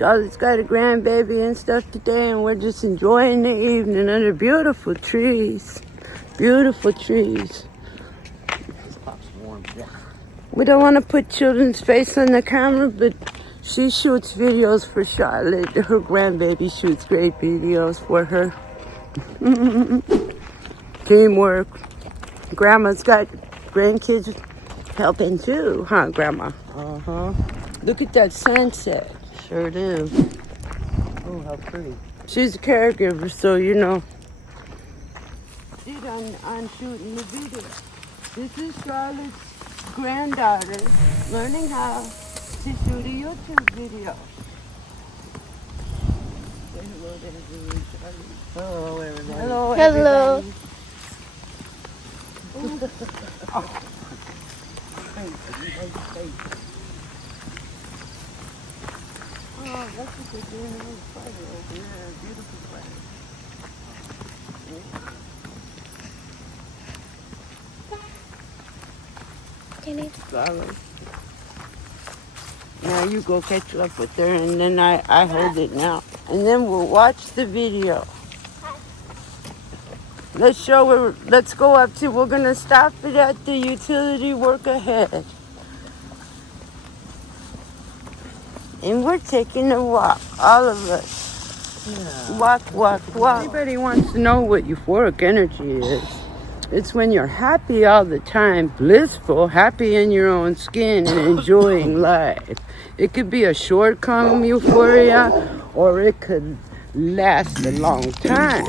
Charlotte's got a grandbaby and stuff today, and we're just enjoying the evening under beautiful trees. Beautiful trees. We don't want to put children's face on the camera, but she shoots videos for Charlotte. Her grandbaby shoots great videos for her. Teamwork. Grandma's got grandkids helping too, huh, Grandma? Uh-huh. Look at that sunset. Sure do. Oh, how pretty. She's a caregiver, so you know. I'm shooting the video. This is Charlotte's granddaughter learning how to shoot a YouTube video. Say hello to everyone, Charlotte. Hello, everybody. Hello, Hello. everybody. Oh. Oh, that's what they're doing on the fire over there. Beautiful fire. Flowers. Now you go catch up with her, and then I hold it now. And then we'll watch the video. Let's go up to, we're going to stop it at the utility work ahead. And we're taking a walk, all of us. Yeah. Walk, walk, walk. Anybody wants to know what euphoric energy is? It's when you're happy all the time, blissful, happy in your own skin, and enjoying life. It could be a short-term euphoria, or it could last a long time.